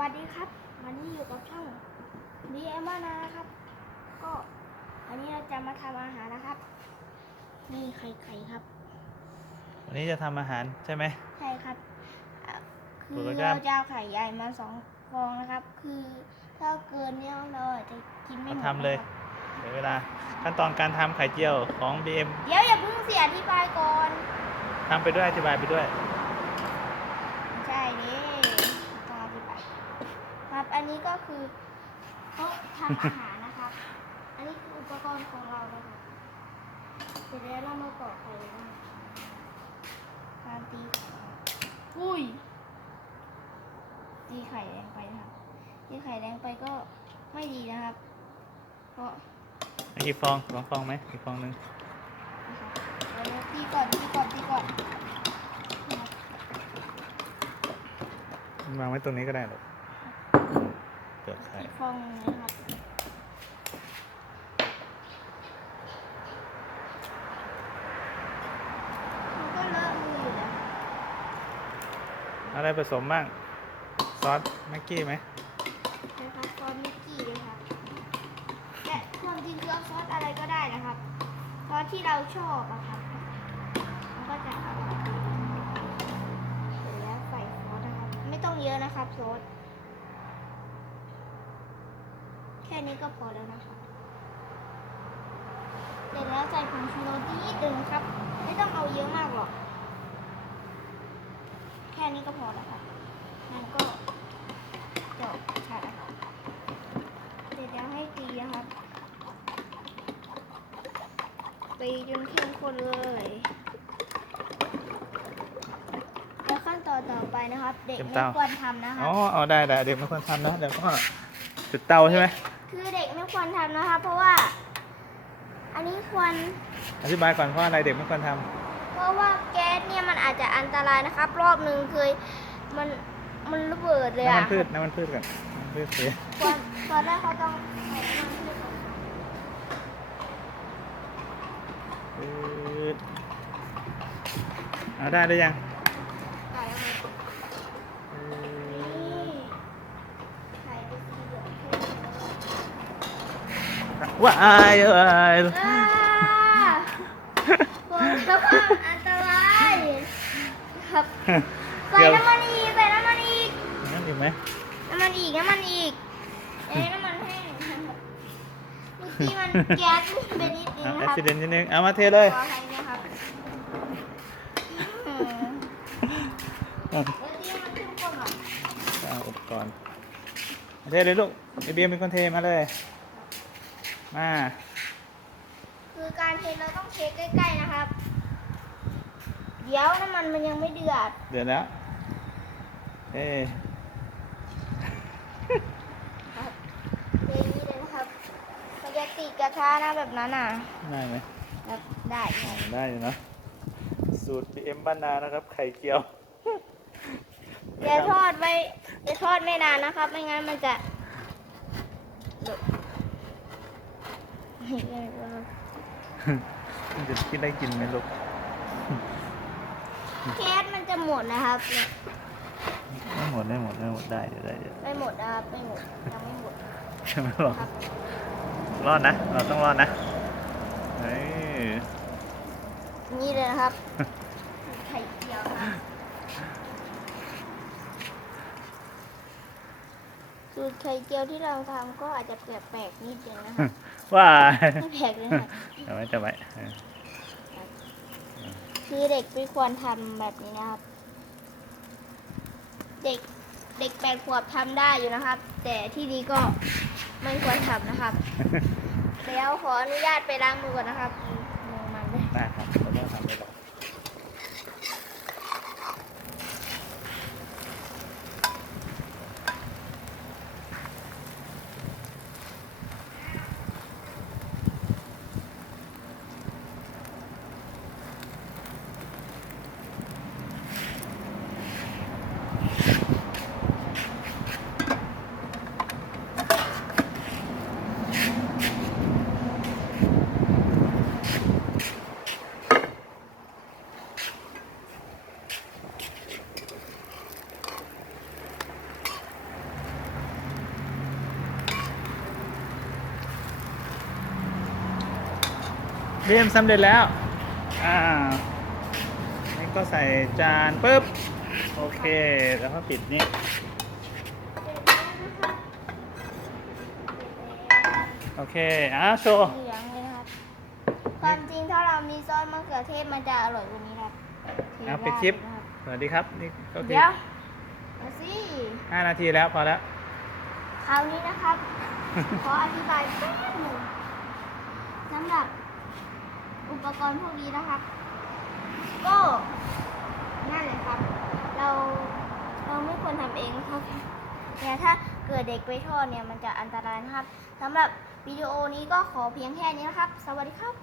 วัสดีครับ วันนี้อยู่กับช่องดีเอ็มนาครับ ก็วันนี้เราจะมาทำอาหารนะครับ นี่ไข่ไข่ครับ วันนี้จะทำอาหารใช่ไหมใช่ครับอะคืโปรอแกรมเราจะเอาไข่ใหญ่มาสองฟองนะครับ คือถ้าเกินเนี่ยเราอาจจะกินไม่หมดทำเลยนะครับเดี๋ยวเวลาขั้นตอนการทำไข่เจียวของ BM เดี๋ยวอย่าเพิ่งเสียอธิบายก่อนทำไปด้วยอธิบายไปด้วย ใช่ดิต้องอธิบายครับ อั นนี้ก็คือโต๊ะทำอาหารนะครับอันนี้คืออุปกรณ์ของเรานะครับเสร็จแล้วเรามาปอกไข่เลยนะครับการตีไข่นะครับอุ้ย ตีไข่แรงไปนะครับตีไข่แรงไปก็ไม่ดีนะครับ เพราะอีกฟองสองฟองไหมอีกฟองหนึ่งนะครับเดี๋ยวตีก่อนตีก่อนตีก่อนนะครับ วางไว้ตรงนี้ก็ได้หรอกเปลือกไข่ อีก ฟองนะครับก็เลอะมืออยู่แล้วอะไรผสมบ้าง ซอสแม็กกี้ไหมนะครับซอสมิกกี้เลยครับแต่ความจริงคือเอาซอสอะไรก็ได้นะครับซอสที่เราชอบอะครับมันก็จะอร่อยดีเสร็จแล้วใส่ซอสนะครับ ไม่ต้องเยอะนะครับซอส แค่นี้ก็พอแล้วนะครับเสร็จแล้วใส่ผงชูรสนิดนึงครับ ไม่ต้องเอาเยอะมากหรอก แค่นี้ก็พอแล้วครับมันก็จบใช่ครับเสร็จแล้วให้ตีนะครับตีจนเข้มข้นเลยแล้วขั้นตอนต่อไปนะครับ เด็กไม่ควรทำนะครัอ๋อเอาได้ได้เดี๋ยวไม่ควรทำนะเดี๋ยวก็จุดเตาใช่ไหม คือเด็กไม่ควรทำนะคะเพราะว่า อันนี้ควร อธิบายก่อนเพราะอะไรเด็กไม่ควรทเพราะว่าแก๊สเนี่ยมันอาจจะอันตรายนะครับ รอบหนึ่งเคยมันมันระเบิดำเลยน้ำมัอะนพืชน้ำมันพืชก่อนน้ำมันพืชเสียควรตอนแรกเขาต้องใส่น้ำมันพืชก่อนพืชเอาได้หรือยัง ใส่แล้วครับนี่ใส่ไปสีเหลืองเข้มเลย ว้ายเอ้ยอ่าผลแล้วความอันตรายครับใส่เกือบน้ำมันอีกใส่น้ำมันอีกนั่นดีไหมน้ำมันอีกน้ำมันอีกเอ้ยน้ำมันแห้งเมื่อกี้มันแก๊สไปนิดนึงเอานะแอคครับซิเดนต์นิดนึงเอามาเทเลยขออภัยนะครับอืมเอาเดี๋ยวที่มันขึ้นข้นก่อนเอาอุปกรณ์มาเทเลยลูกไอเบียมเป็นคนเทมาเลย มา คือการเทเราต้องเทใกล้ๆนะครับ เดี๋ยวน้ำมันมันยังไม่เดือด เดือดแล้ว เอ้ยครับเทอย่างนี้เลยนะครับมันจะติดกระทะนะแบบนั้นอะได้ไหมครับได้อ๋อได้อยู่เนอะสูตร BM บ้านนานะครับไข่เจียวอย่าทอดไว้อย่าทอดไม่นานนะครับ ไม่งั้นมันจะหลุดนี่เลยครับ มันจะกินได้กินไหมลูกแก๊สมันจะหมดนะครับเนี่ยไม่หมดไม่หมดไม่หมดได้เดี๋ยวได้เดี๋ยวไม่หมดนะครับไม่หมดยังไม่หมดใช่ไหมหรอครับรอดนะ เราต้องรอดนะเฮ้ยนี่เลยนะครับ ไข่เจียวครับ สูตรไข่เจียวที่เราทำก็อาจจะแปลกๆนิดนึงนะครับว้ายไม่แปลกเลยนะจะไว้จะไว้เออคือเด็กไม่ควรทำแบบนี้นะครับ เด็กเด็กแปดขวบทำได้อยู่นะครับ แต่ที่นี้ก็ไม่ควรทำนะครับ แล้วขออนุญาตไปล้างมือก่อนนะครับ เรียมสำเร็จแล้ว อ่านี่ก็ใส่จานปุ๊บ โอเค แล้วก็ปิดนี่เสร็จแล้วนะครับเสร็จแล้วโอเค อะโชว์ เหลืองเลยนะครับ ความจริงถ้าเรามีซอสมะเขือเทศมันจะอร่อยกว่านี้ครับเทเอาราไปดคลิป นะครับสวัสดีครับ นี่ก็คือเดี๋ยวมาสิ ห้านาทีแล้วพอแล้ว คราวนี้นะครับ ขออธิบายแป๊บหนึ่งสำหรับ อุปกรณ์พวกนี้นะครับ ก็นั่นแหละครับ เราเราไม่ควรทำเองครับแต่ถ้าเกิดเด็กไปทอดเนี่ยมันจะอันตรายนะครับสำหรับวิดีโอนี้ก็ขอเพียงแค่นี้นะครับ สวัสดีครับ